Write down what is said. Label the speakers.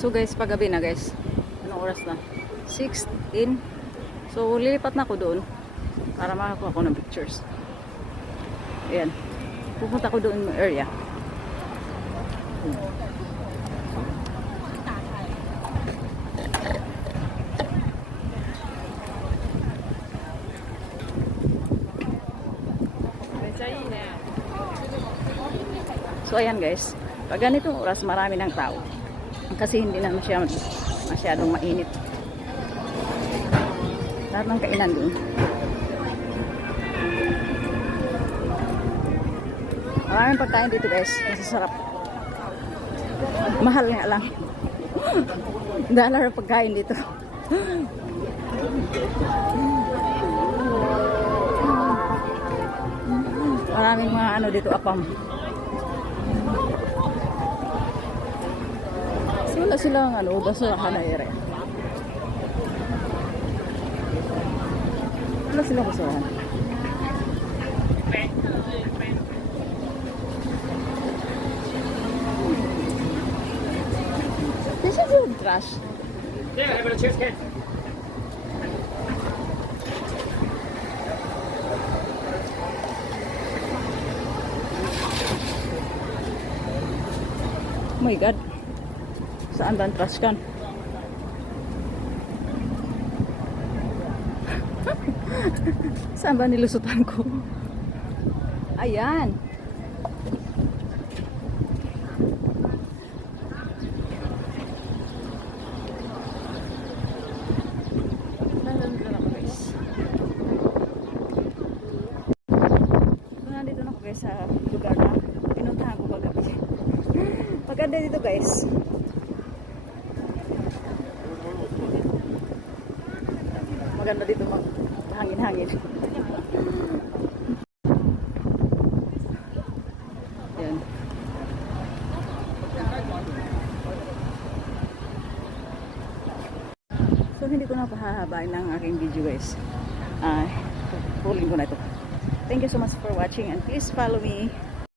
Speaker 1: So guys, paggabi na guys. Anong oras na? 16. So lilipat na ako doon para makakuha ko ng pictures. Ayan. Pupunta ko doon yung area. So ayan guys, pag ganitong oras marami ng tao. Kasi hindi na masyadong, masyadong mainit. Lahat ng kainan doon. Maraming pagkain dito guys, masasarap. Mahal nga lang. Dahil na pagkain dito. Maraming mga ano dito apam. Wala silang ano, basurahan na ere. Wala silang basurahan. This is your trash.
Speaker 2: Yeah, have a cheers, kid.
Speaker 1: Oh my God. Saan ba ang trash can? Saan ba nilusutan ko? Ayan. Sa lugar na pinuntahan kagabi. Maganda dito guys. Maganda dito mag hangin-hangin. Yan. So hindi ko na pahahabain ng aking video guys. Ah, uh, ko na ito. Thank you so much for watching and please follow me